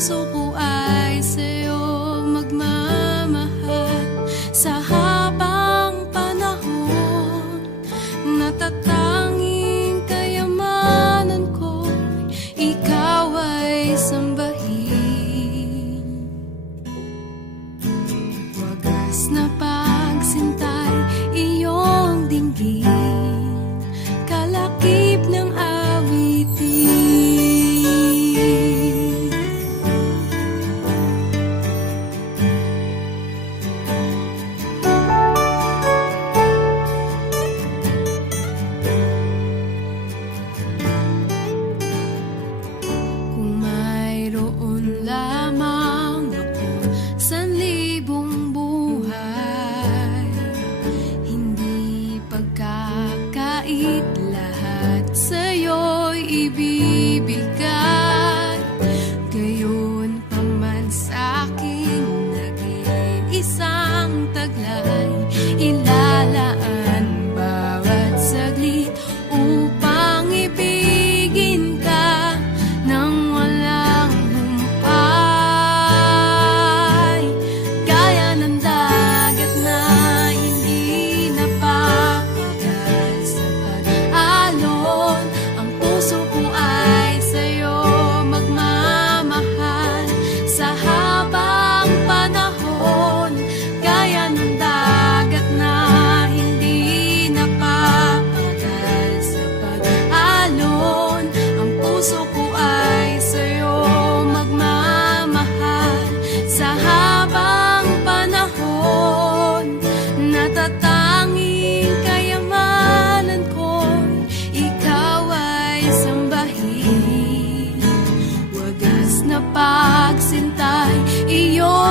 puso ko ay sa'yo magmamahal. Sa habang panahon, natatanging kayamanan ko, ikaw ay sambahin. Wagas na pagsintay, iyong dinggin, kalakip ng awitin. Kung mayroon lamang ako 1,000 buhay, hindi pagkakait, lahat sa'yo'y ibibigay. Gayon pa man sa'king nag-iisang taglay, ilalaan bawat saglit upang ibigin ka nang walang humpay. Gaya ng dagat na hindi napapagal sa pag-alon, ang puso ko ay sa'yo magmamahal. Sa habang panahon, gaya ng dagat na hindi napapagal sa pag-alon, ang puso ko ay sa'yo magmamahal. Sa habang panahon, natatanging kayamanan ko, ikaw ay sambahin. Wagas na pagsintay, iyong